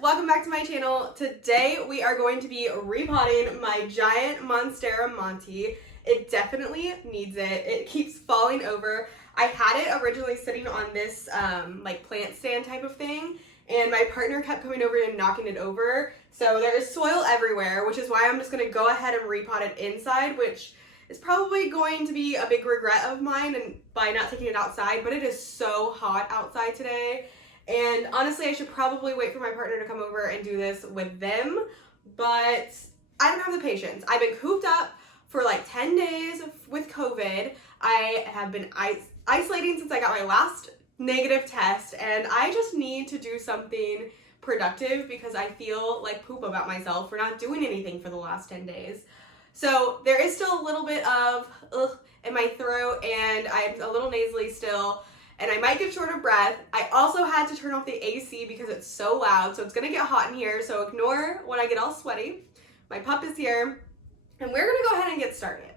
welcome back to my channel. Today we are going to be repotting my giant Monstera Monty. It definitely needs it. It keeps falling over. I had it originally sitting on this like plant stand type of thing, and my partner kept coming over and knocking it over. So there is soil everywhere, which is why I'm just gonna go ahead and repot it inside, which is probably going to be a big regret of mine and by not taking it outside, but it is so hot outside today. And honestly, I should probably wait for my partner to come over and do this with them, but I don't have the patience. I've been cooped up for like 10 days with COVID. I have been isolating since I got my last negative test, and I just need to do something productive because I feel like poop about myself for not doing anything for the last 10 days. So there is still a little bit of ugh in my throat, and I'm a little nasally still, and I might get short of breath. I also had to turn off the AC because it's so loud, so it's gonna get hot in here, so ignore when I get all sweaty. My pup is here, and we're gonna go ahead and get started.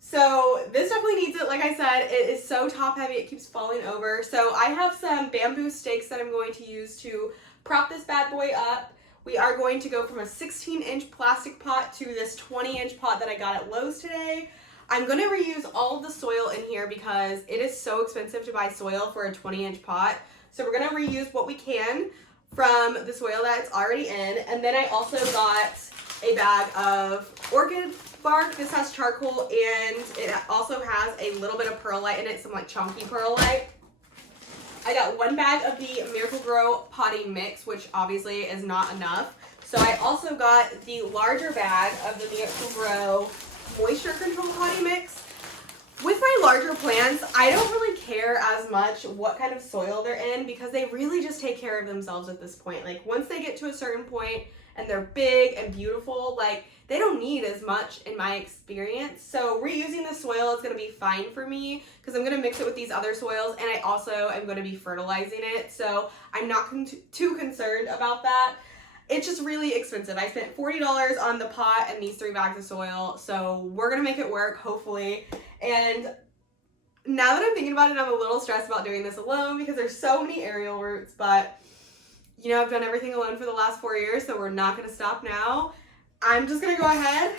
So this definitely needs it. Like I said, it is so top heavy, it keeps falling over. So I have some bamboo stakes that I'm going to use to prop this bad boy up. We are going to go from a 16-inch plastic pot to this 20-inch pot that I got at Lowe's today. I'm going to reuse all of the soil in here because it is so expensive to buy soil for a 20-inch pot. So we're going to reuse what we can from the soil that's already in. And then I also got a bag of orchid bark. This has charcoal, and it also has a little bit of perlite in it, some like chunky perlite. I got one bag of the Miracle-Gro potting mix, which obviously is not enough. So I also got the larger bag of the Miracle-Gro moisture control potting mix. With my larger plants, I don't really care as much what kind of soil they're in because they really just take care of themselves at this point. Like once they get to a certain point and they're big and beautiful, like they don't need as much in my experience. So reusing the soil is gonna be fine for me because I'm gonna mix it with these other soils, and I also am gonna be fertilizing it. So I'm not too concerned about that. It's just really expensive. I spent $40 on the pot and these 3 bags of soil. So we're gonna make it work, hopefully. And now that I'm thinking about it, I'm a little stressed about doing this alone because there's so many aerial roots, but you know, I've done everything alone for the last 4 years, so we're not gonna stop now. I'm just gonna go ahead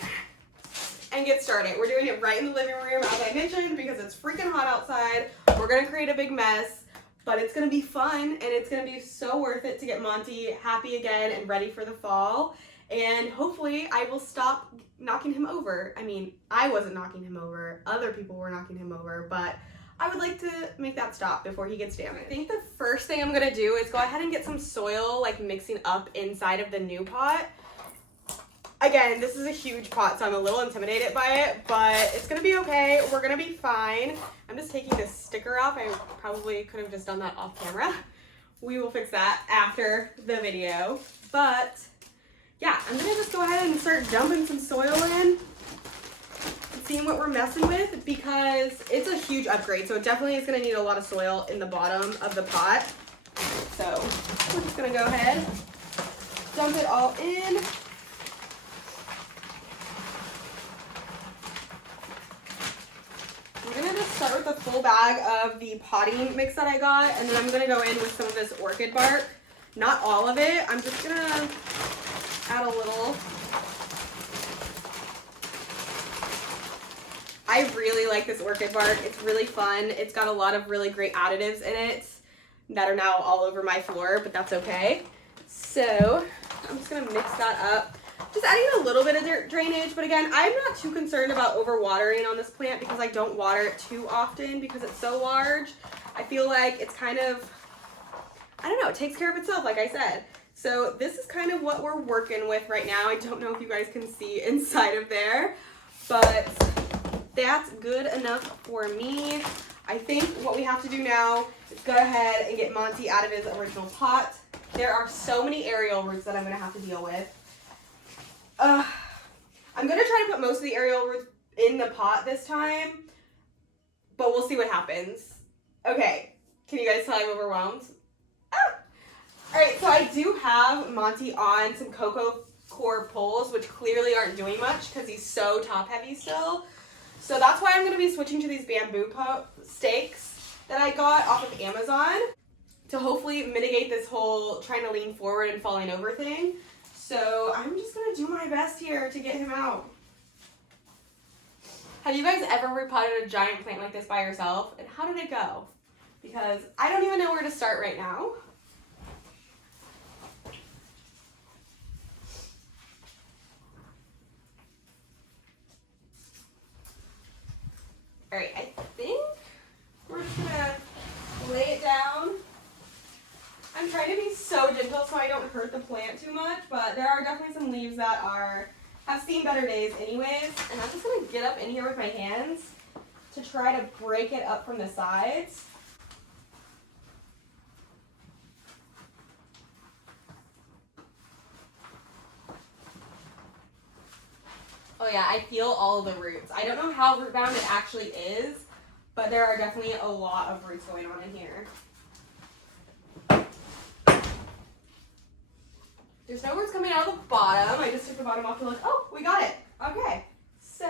and get started. We're doing it right in the living room, as I mentioned, because it's freaking hot outside. We're gonna create a big mess, but it's gonna be fun, and it's gonna be so worth it to get Monty happy again and ready for the fall. And hopefully I will stop knocking him over. I mean, I wasn't knocking him over. Other people were knocking him over, but I would like to make that stop before he gets damaged. I think the first thing I'm gonna do is go ahead and get some soil like mixing up inside of the new pot. Again, this is a huge pot, so I'm a little intimidated by it, but it's gonna be okay. We're gonna be fine. I'm just taking this sticker off. I probably could have just done that off camera. We will fix that after the video. But yeah, I'm gonna just go ahead and start dumping some soil in and seeing what we're messing with because it's a huge upgrade. So it definitely is gonna need a lot of soil in the bottom of the pot. So we're just gonna go ahead, dump it all in. I'm gonna just start with the full bag of the potting mix that I got, and then I'm gonna go in with some of this orchid bark. Not all of it. I'm just gonna add a little. I really like this orchid bark. It's really fun. It's got a lot of really great additives in it that are now all over my floor, but that's okay. So I'm just gonna mix that up. Just adding a little bit of drainage, but again, I'm not too concerned about overwatering on this plant because I don't water it too often because it's so large. I feel like it's kind of, I don't know, it takes care of itself, like I said. So this is kind of what we're working with right now. I don't know if you guys can see inside of there, but that's good enough for me. I think what we have to do now is go ahead and get Monty out of his original pot. There are so many aerial roots that I'm gonna have to deal with. I'm gonna try to put most of the aerial roots in the pot this time, but we'll see what happens. Okay, can you guys tell I'm overwhelmed? Alright, so I do have Monty on some cocoa core poles, which clearly aren't doing much because he's so top heavy still. So that's why I'm gonna be switching to these bamboo stakes that I got off of Amazon. to hopefully mitigate this whole trying to lean forward and falling over thing. So I'm just gonna do my best here to get him out. Have you guys ever repotted a giant plant like this by yourself? And how did it go? Because I don't even know where to start right now. All right, I think we're just gonna lay it down. I'm trying to be so gentle so I don't hurt the plant too much, but there are definitely some leaves that have seen better days anyways. And I'm just gonna get up in here with my hands to try to break it up from the sides. Oh yeah, I feel all the roots. I don't know how root bound it actually is, but there are definitely a lot of roots going on in here. There's no roots coming out of the bottom. I just took the bottom off to look. Oh, we got it. Okay. So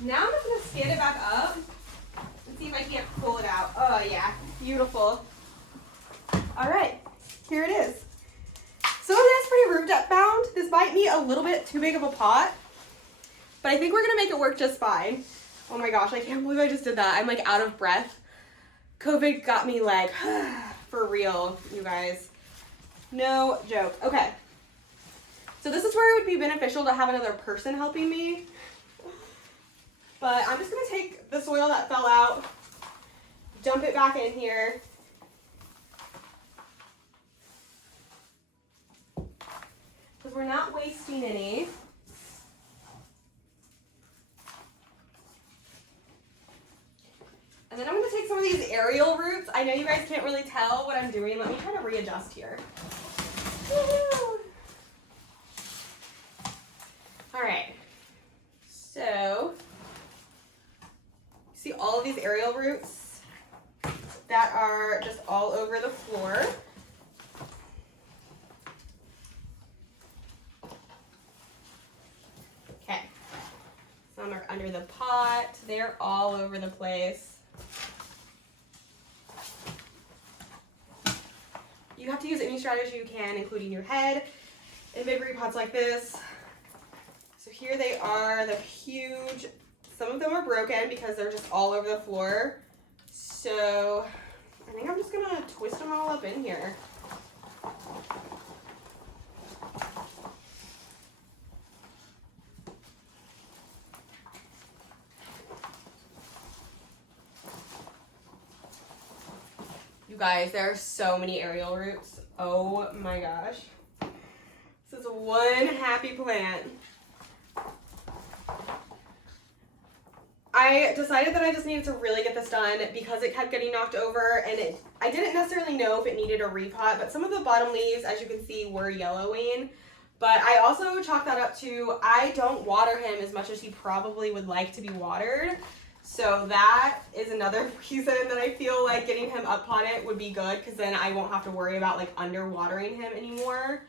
now I'm just going to stand it back up and see if I can't pull it out. Oh yeah, beautiful. All right, here it is. So it is pretty root bound. This might be a little bit too big of a pot, but I think we're going to make it work just fine. Oh my gosh, I can't believe I just did that. I'm like out of breath. COVID got me like, for real, you guys. No joke. Okay. So this is where it would be beneficial to have another person helping me. But I'm just going to take the soil that fell out, dump it back in here. Because we're not wasting any. And then I'm going to take some of these aerial roots. I know you guys can't really tell what I'm doing. Let me try to readjust here. Woo-hoo. All right. So, see all of these aerial roots that are just all over the floor. Okay. Some are under the pot. They're all over the place. You have to use any strategy you can, including your head, in big repots like this. So here they are, they're huge. Some of them are broken because they're just all over the floor. So I think I'm just gonna twist them all up in here. Guys, there are so many aerial roots. Oh my gosh. This is one happy plant. I decided that I just needed to really get this done because it kept getting knocked over, and I didn't necessarily know if it needed a repot, but some of the bottom leaves, as you can see, were yellowing. But I also chalked that up to I don't water him as much as he probably would like to be watered. So that is another reason that I feel like getting him up potted would be good, because then I won't have to worry about like under watering him anymore.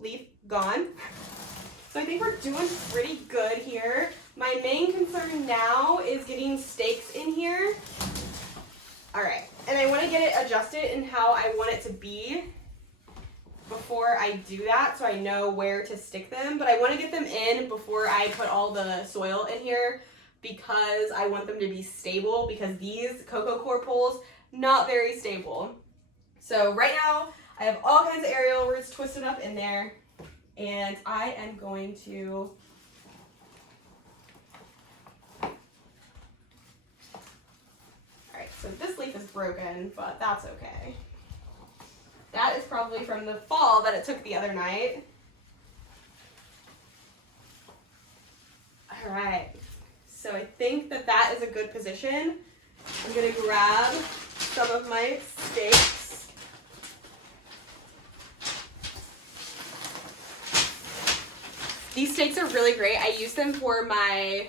Leaf gone. So I think we're doing pretty good here. My main concern now is getting stakes in here. All right, and I want to get it adjusted in how I want it to be before I do that, so I know where to stick them. But I want to get them in before I put all the soil in here, because I want them to be stable, because these cocoa core poles, not very stable. So right now, I have all kinds of aerial roots twisted up in there, and I am going to so this leaf is broken, but that's okay. That is probably from the fall that it took the other night. All right. So I think that that is a good position. I'm going to grab some of my stakes. These stakes are really great. I use them for my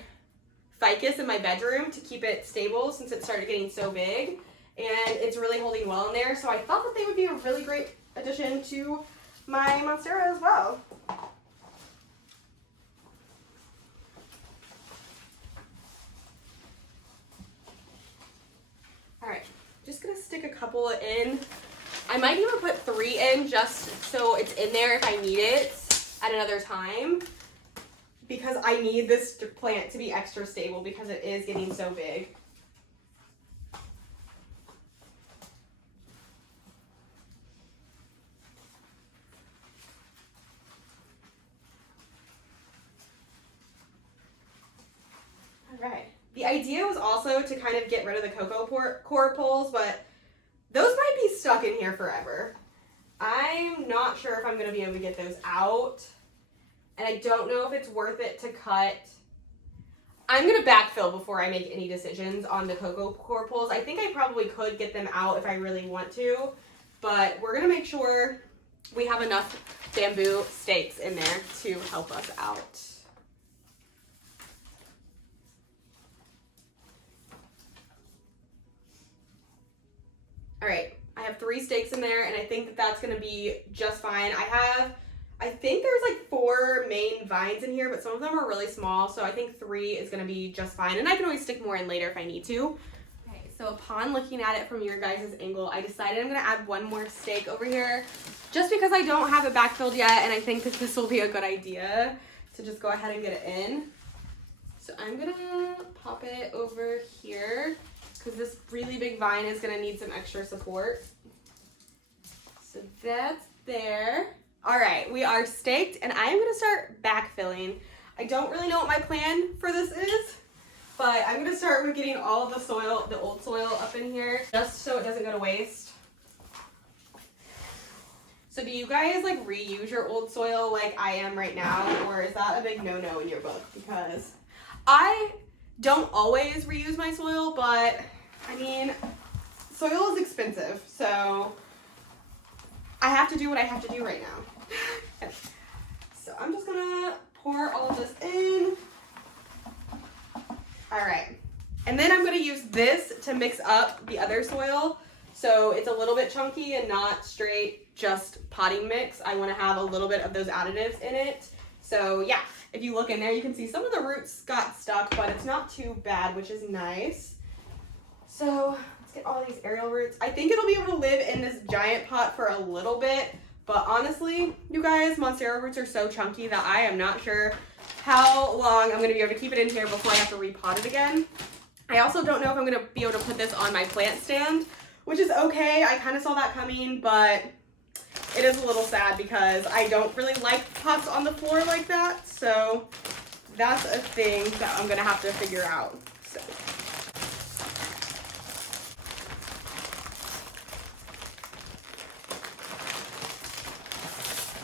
ficus in my bedroom to keep it stable since it started getting so big. And it's really holding well in there. So I thought that they would be a really great addition to my Monstera as well. All right, just gonna stick a couple in. I might even put 3 in just so it's in there if I need it at another time, because I need this plant to be extra stable because it is getting so big. All right. The idea was also to kind of get rid of the cocoa core poles, but those might be stuck in here forever. I'm not sure if I'm going to be able to get those out, and I don't know if it's worth it to cut. I'm going to backfill before I make any decisions on the cocoa core poles. I think I probably could get them out if I really want to, but we're going to make sure we have enough bamboo stakes in there to help us out. All right, I have 3 stakes in there, and I think that that's gonna be just fine. I think there's like 4 main vines in here, but some of them are really small, so I think 3 is gonna be just fine, and I can always stick more in later if I need to. Okay, so upon looking at it from your guys' angle, I decided I'm gonna add 1 more stake over here, just because I don't have it backfilled yet, and I think that this will be a good idea to just go ahead and get it in. So I'm gonna pop it over here, because this really big vine is going to need some extra support. So that's there. All right, we are staked, and I am going to start backfilling. I don't really know what my plan for this is, but I'm going to start with getting all of the soil, the old soil up in here, just so it doesn't go to waste. So do you guys like reuse your old soil like I am right now, or is that a big no-no in your book? Because I don't always reuse my soil, but I mean, soil is expensive, so I have to do what I have to do right now. So I'm just gonna pour all of this in. All right, and then I'm gonna use this to mix up the other soil, so it's a little bit chunky and not straight just potting mix. I wanna have a little bit of those additives in it. So yeah, if you look in there, you can see some of the roots got stuck, but it's not too bad, which is nice. So let's get all these aerial roots. I think it'll be able to live in this giant pot for a little bit, but honestly, you guys, Monstera roots are so chunky that I am not sure how long I'm gonna be able to keep it in here before I have to repot it again. I also don't know if I'm gonna be able to put this on my plant stand, which is okay. I kind of saw that coming, but it is a little sad because I don't really like pots on the floor like that. So that's a thing that I'm gonna have to figure out. So.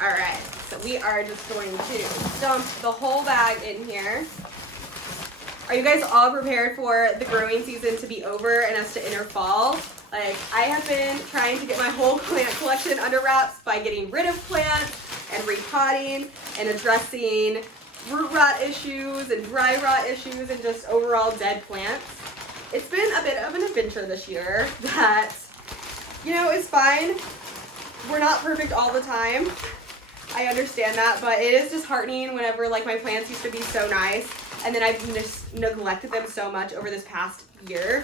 All right, so we are just going to dump the whole bag in here. Are you guys all prepared for the growing season to be over and us to enter fall? Like, I have been trying to get my whole plant collection under wraps by getting rid of plants and repotting and addressing root rot issues and dry rot issues and just overall dead plants. It's been a bit of an adventure this year that, you know, is fine. We're not perfect all the time. I understand that, but it is disheartening whenever like my plants used to be so nice and then I've just neglected them so much over this past year.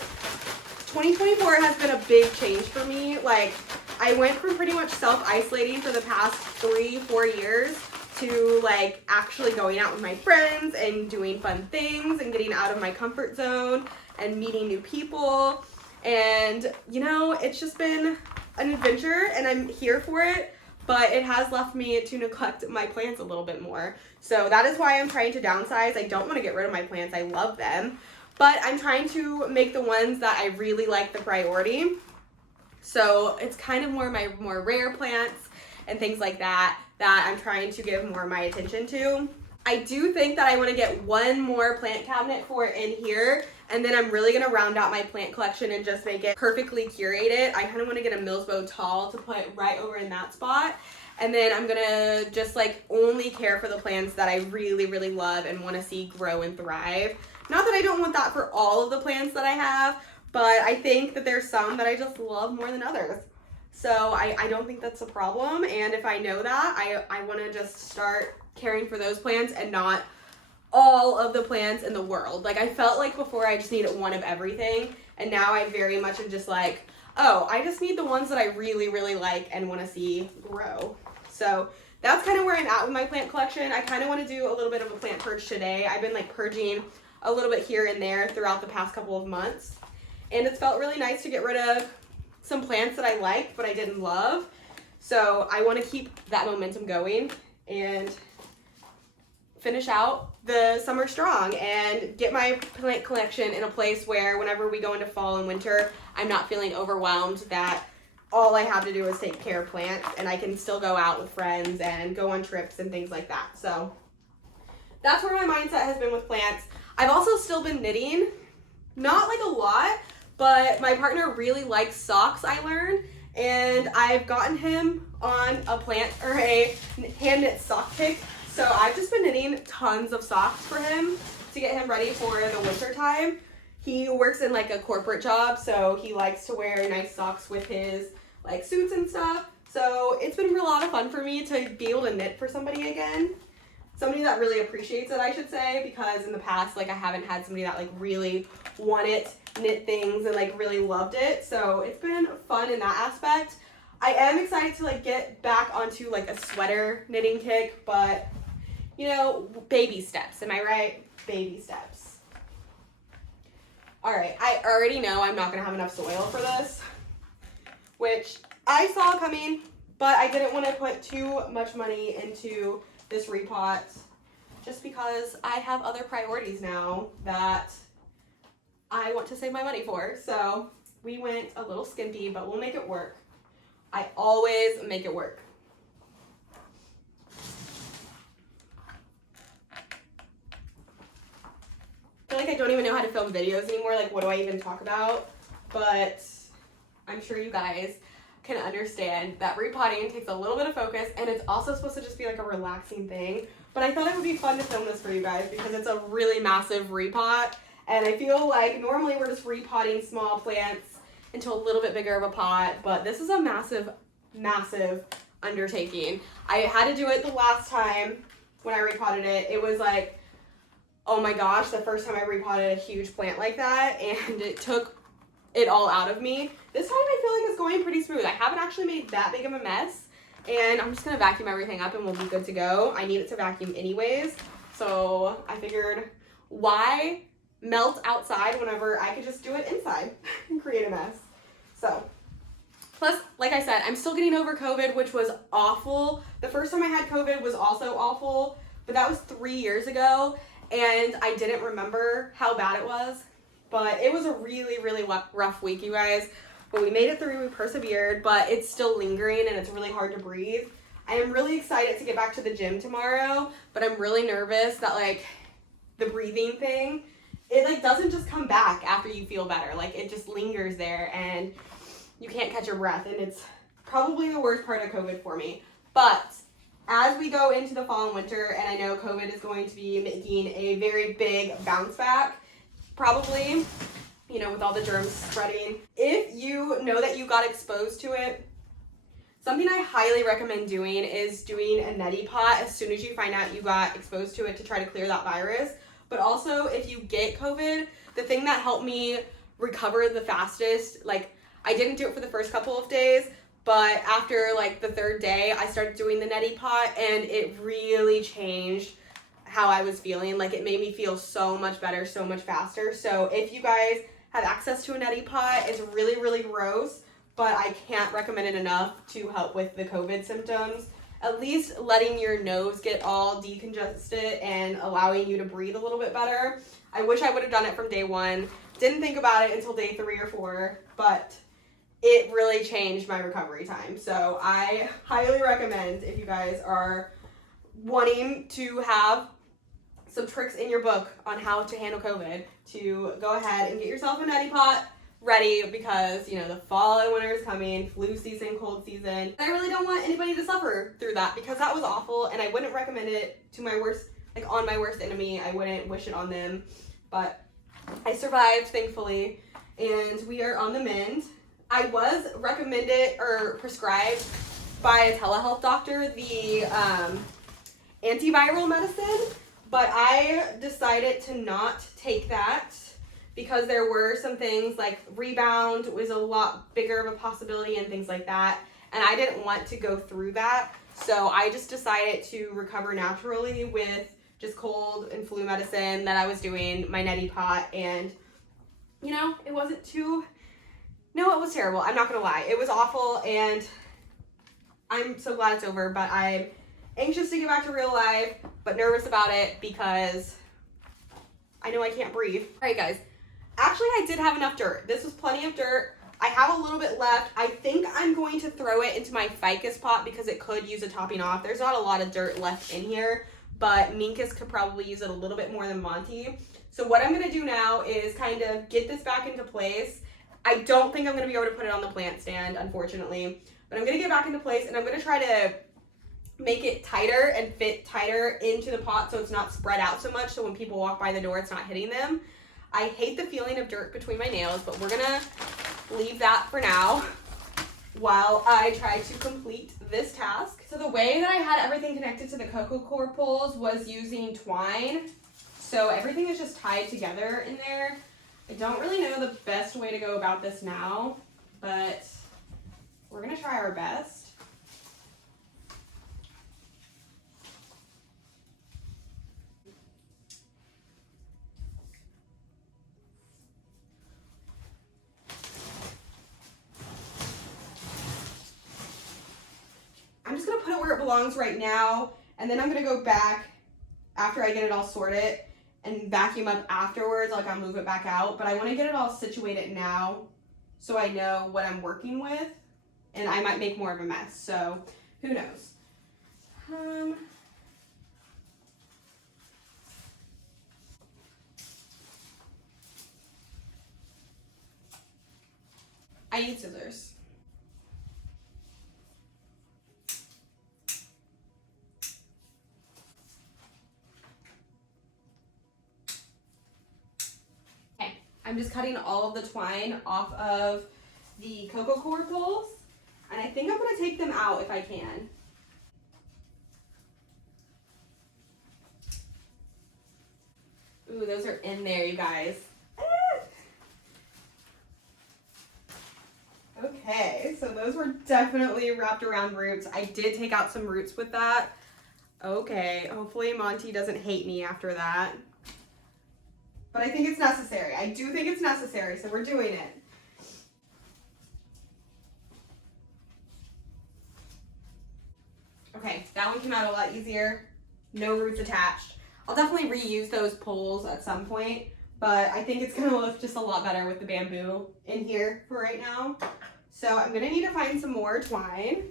2024 has been a big change for me. Like, I went from pretty much self-isolating for the past 3-4 years to like actually going out with my friends and doing fun things and getting out of my comfort zone and meeting new people. And you know, it's just been an adventure and I'm here for it, but it has left me to neglect my plants a little bit more. So that is why I'm trying to downsize. I don't want to get rid of my plants. I love them, but I'm trying to make the ones that I really like the priority. So it's kind of more my more rare plants and things like that that I'm trying to give more of my attention to. I do think that I want to get one more plant cabinet for in here, and then I'm really going to round out my plant collection and just make it perfectly curated. I kind of want to get a Millsbow tall to put right over in that spot, and then I'm going to just like only care for the plants that I really, really love and want to see grow and thrive. Not that I don't want that for all of the plants that I have, but I think that there's some that I just love more than others. So I don't think that's a problem, and if I know that, I want to just start caring for those plants and not all of the plants in the world. Like, I felt like before I just needed one of everything, and now I very much am just like, oh, I just need the ones that I really, really like and want to see grow. So that's kind of where I'm at with my plant collection. I kind of want to do a little bit of a plant purge today. I've been like purging a little bit here and there throughout the past couple of months. And it's felt really nice to get rid of some plants that I liked but I didn't love. So I want to keep that momentum going and finish out the summer strong and get my plant collection in a place where whenever we go into fall and winter, I'm not feeling overwhelmed that all I have to do is take care of plants and I can still go out with friends and go on trips and things like that. So that's where my mindset has been with plants. I've also still been knitting, not like a lot, but my partner really likes socks, I learned, and I've gotten him on a hand knit sock kick. So I've just been knitting tons of socks for him to get him ready for the winter time. He works in like a corporate job, so he likes to wear nice socks with his like suits and stuff. So it's been a lot of fun for me to be able to knit for somebody again. Somebody that really appreciates it, I should say, because in the past, like I haven't had somebody that like really wanted knit things and like really loved it. So it's been fun in that aspect. I am excited to like get back onto like a sweater knitting kick, but you know, baby steps, am I right? Baby steps. All right, I already know I'm not gonna have enough soil for this, which I saw coming, but I didn't want to put too much money into this repot just because I have other priorities now that I want to save my money for. So we went a little skimpy, but we'll make it work. I always make it work. I feel like I don't even know how to film videos anymore. Like, what do I even talk about? But I'm sure you guys can understand that repotting takes a little bit of focus, and it's also supposed to just be like a relaxing thing. But I thought it would be fun to film this for you guys because it's a really massive repot, and I feel like normally we're just repotting small plants into a little bit bigger of a pot, but this is a massive, massive undertaking. I had to do it the last time when I repotted it. It was like, oh my gosh, the first time I repotted a huge plant like that, and it took it all out of me. This time I feel like it's going pretty smooth. I haven't actually made that big of a mess, and I'm just gonna vacuum everything up and we'll be good to go. I need it to vacuum anyways, so I figured why melt outside whenever I could just do it inside and create a mess. So, plus, like I said, I'm still getting over COVID, which was awful. The first time I had COVID was also awful, but that was 3 years ago, and I didn't remember how bad it was. But it was a really, really rough week, you guys. But we made it through, we persevered, but it's still lingering and it's really hard to breathe. I am really excited to get back to the gym tomorrow, but I'm really nervous that like the breathing thing, it like doesn't just come back after you feel better. Like it just lingers there and you can't catch your breath, and it's probably the worst part of COVID for me. But as we go into the fall and winter, and I know COVID is going to be making a very big bounce back, probably, you know, with all the germs spreading. If you know that you got exposed to it, something I highly recommend doing is doing a neti pot as soon as you find out you got exposed to it to try to clear that virus. But also, if you get COVID, the thing that helped me recover the fastest, like I didn't do it for the first couple of days, but after like the third day, I started doing the neti pot, and it really changed how I was feeling. Like it made me feel so much better, so much faster. So if you guys have access to a neti pot, it's really, really gross, but I can't recommend it enough to help with the COVID symptoms. At least letting your nose get all decongested and allowing you to breathe a little bit better. I wish I would have done it from day one. Didn't think about it until day 3 or 4, but it really changed my recovery time. So I highly recommend, if you guys are wanting to have some tricks in your book on how to handle COVID, to go ahead and get yourself a neti pot ready, because you know the fall and winter is coming, flu season, cold season. I really don't want anybody to suffer through that, because that was awful, and I wouldn't recommend it to my worst, like on my worst enemy. I wouldn't wish it on them, but I survived, thankfully, and we are on the mend. I was recommended or prescribed by a telehealth doctor the antiviral medicine, but I decided to not take that because there were some things like rebound was a lot bigger of a possibility and things like that. And I didn't want to go through that. So I just decided to recover naturally with just cold and flu medicine that I was doing, my neti pot, and you know, it wasn't too, no, it was terrible. I'm not gonna lie. It was awful, and I'm so glad it's over, but I'm anxious to get back to real life, but nervous about it because I know I can't breathe. All right, guys. Actually, I did have enough dirt. This was plenty of dirt. I have a little bit left. I think I'm going to throw it into my ficus pot because it could use a topping off. There's not a lot of dirt left in here, but Minkus could probably use it a little bit more than Monty. So what I'm gonna do now is kind of get this back into place. I don't think I'm gonna be able to put it on the plant stand, unfortunately, but I'm gonna get it back into place, and I'm gonna try to make it tighter and fit tighter into the pot so it's not spread out so much, so when people walk by the door, it's not hitting them. I hate the feeling of dirt between my nails, but we're gonna leave that for now while I try to complete this task. So the way that I had everything connected to the cocoa core poles was using twine. So everything is just tied together in there. I don't really know the best way to go about this now, but we're gonna try our best. I'm just gonna put it where it belongs right now, and then I'm gonna go back after I get it all sorted and vacuum up afterwards, like I'll move it back out. But I wanna get it all situated now so I know what I'm working with, and I might make more of a mess, so who knows. I need scissors. I'm just cutting all of the twine off of the cocoa core poles, and I think I'm gonna take them out if I can. Ooh, those are in there, you guys. Okay, so those were definitely wrapped around roots. I did take out some roots with that. Okay, hopefully Monty doesn't hate me after that. But I think it's necessary. I do think it's necessary, so we're doing it. Okay, that one came out a lot easier. No roots attached. I'll definitely reuse those poles at some point, but I think it's gonna look just a lot better with the bamboo in here for right now. So I'm gonna need to find some more twine.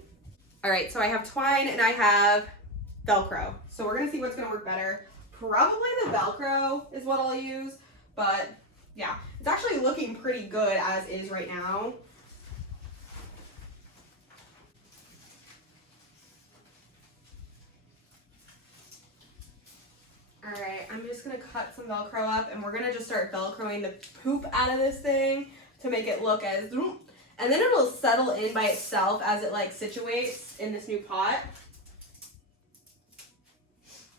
All right, so I have twine and I have Velcro. So we're gonna see what's gonna work better. Probably the Velcro is what I'll use, but yeah, it's actually looking pretty good as is right now. All right, I'm just gonna cut some Velcro up, and we're gonna just start Velcroing the poop out of this thing to make it look as, and then it'll settle in by itself as it like situates in this new pot.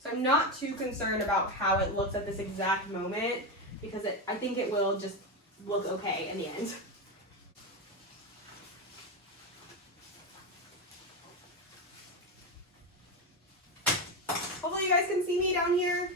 So I'm not too concerned about how it looks at this exact moment because I think it will just look okay in the end. Hopefully you guys can see me down here.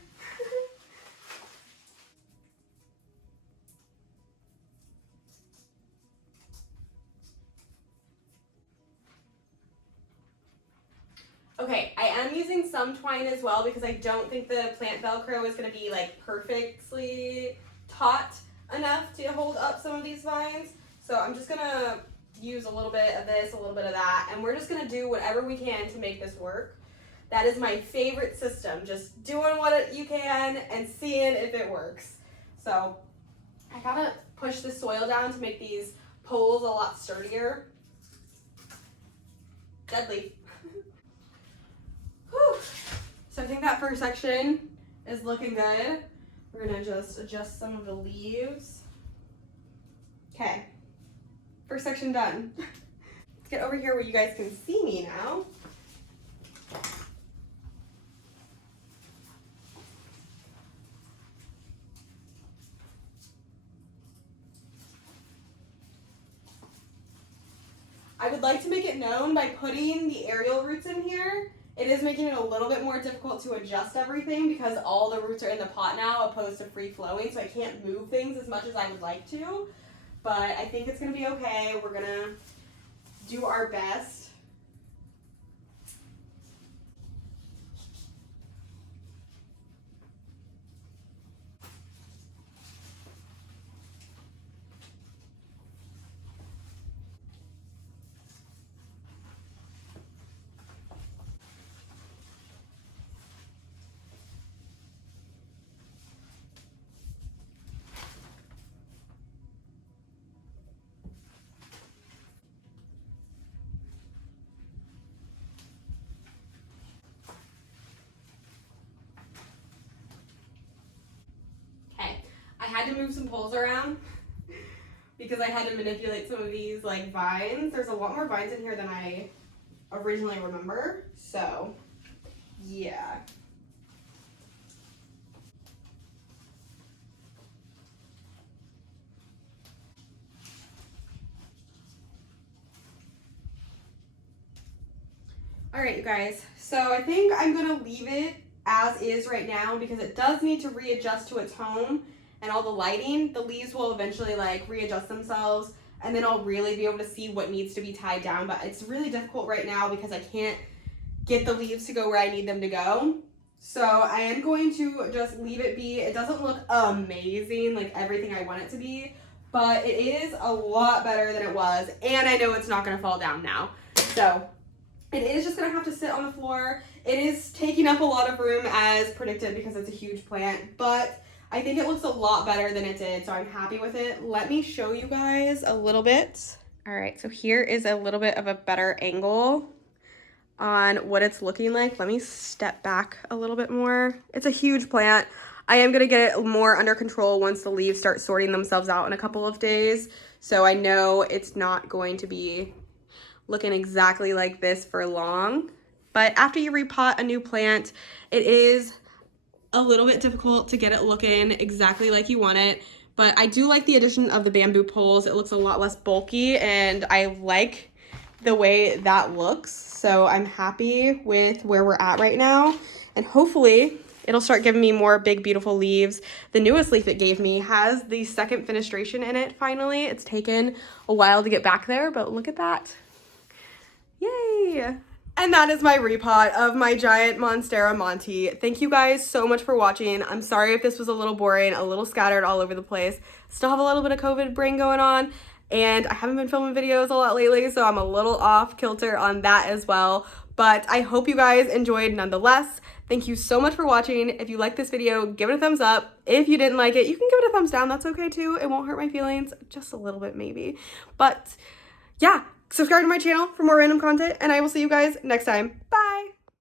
Okay, I am using some twine as well because I don't think the plant Velcro is going to be like perfectly taut enough to hold up some of these vines. So I'm just going to use a little bit of this, a little bit of that, and we're just going to do whatever we can to make this work. That is my favorite system, just doing what you can and seeing if it works. So I gotta push the soil down to make these poles a lot sturdier. Deadly. Whew. So I think that first section is looking good. We're gonna just adjust some of the leaves. Okay, first section done. Let's get over here where you guys can see me now. I would like to make it known by putting the aerial roots in here. It is making it a little bit more difficult to adjust everything because all the roots are in the pot now opposed to free flowing, so I can't move things as much as I would like to. But I think it's gonna be okay. We're gonna do our best. I had to move some poles around because I had to manipulate some of these like vines. There's a lot more vines in here than I originally remember. So, yeah. All right, you guys. So I think I'm gonna leave it as is right now because it does need to readjust to its home. And all the lighting, the leaves will eventually like readjust themselves and then I'll really be able to see what needs to be tied down. But it's really difficult right now because I can't get the leaves to go where I need them to go. So I am going to just leave it be. It doesn't look amazing, like everything I want it to be, but it is a lot better than it was. And I know it's not gonna fall down now. So it is just gonna have to sit on the floor. It is taking up a lot of room as predicted because it's a huge plant, but I think it looks a lot better than it did, so I'm happy with it. Let me show you guys a little bit. All right, so here is a little bit of a better angle on what it's looking like. Let me step back a little bit more. It's a huge plant. I am gonna get it more under control once the leaves start sorting themselves out in a couple of days. So I know it's not going to be looking exactly like this for long. But after you repot a new plant, it is a little bit difficult to get it looking exactly like you want it, but I do like the addition of the bamboo poles. It looks a lot less bulky and I like the way that looks. So I'm happy with where we're at right now and hopefully it'll start giving me more big, beautiful leaves. The newest leaf it gave me has the second fenestration in it finally. It's taken a while to get back there, but look at that. Yay! And that is my repot of my giant Monstera Monty. Thank you guys so much for watching. I'm sorry if this was a little boring, a little scattered all over the place. Still have a little bit of COVID brain going on, and I haven't been filming videos a lot lately, so I'm a little off kilter on that as well. But I hope you guys enjoyed nonetheless. Thank you so much for watching. If you liked this video, give it a thumbs up. If you didn't like it, you can give it a thumbs down. That's okay too. It won't hurt my feelings, just a little bit maybe. But yeah. Subscribe to my channel for more random content, and I will see you guys next time. Bye!